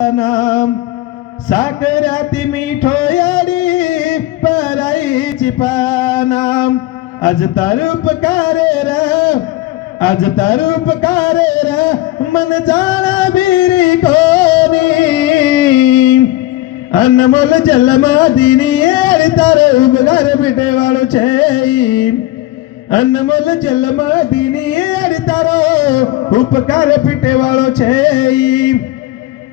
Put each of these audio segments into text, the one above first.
नाम साखराती मिठो याडी पराईची पानाम आज तारुपकारे र आज तारुपकारे र मन जाळा बिरी कोणी अनमोल जलमादिनी एरी तारे उपकार पिटे वाळो छे अनमोल जलमादिनी एरी तारो उपकार पिटे वाळो छे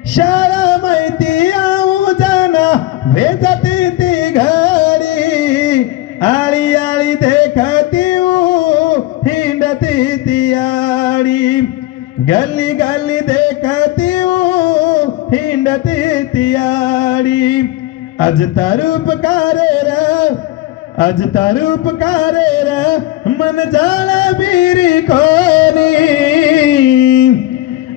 शाळा माहिती आऊ जाना भेजती ती घरी आळी आळी देखती हिंडती ती आळी गल्ली गल्ली देखती हिंडती ती आळी आज तारुपकारे र आज तारुपकारे र मन जाळा बिरी कोणी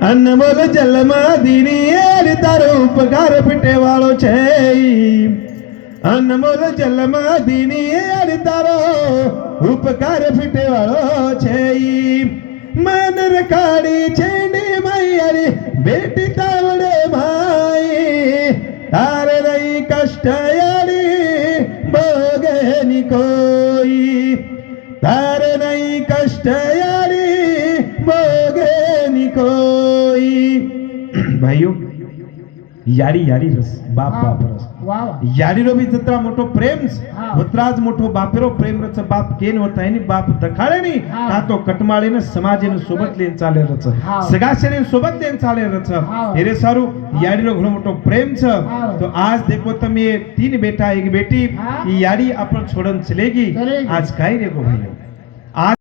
अनमोल जलमादिनी एरी तारो उपकार पिटे वाळो छे अनमोल जलमादिनी एरी तारो उपकार पिटे वाळो छे मन रकाडी छेडी माई बेटी तावडे भाई तारे रई कष्ट यारी बोगेनी कोई तारे रई कष्ट यारी बोगेनी कोई भाइयों यारी यारी रस बाप बाप रस यारी रो भी जत्रा मोटो प्रेम भत्राज मोटो बापेरो प्रेम रच बाप केन होता है नी बाप दखाळे नी ता तो कटमाळे ने समाजेने सोबत लेन चाले रच सगाशने सोबत लेन चाले रच हेरे सारू यारी रो घणो मोटो प्रेम छ तो आज देखो तमे तीन बेटा एक बेटी यारी अपन छोड़न चलेगी आज काय रे गो भाइयों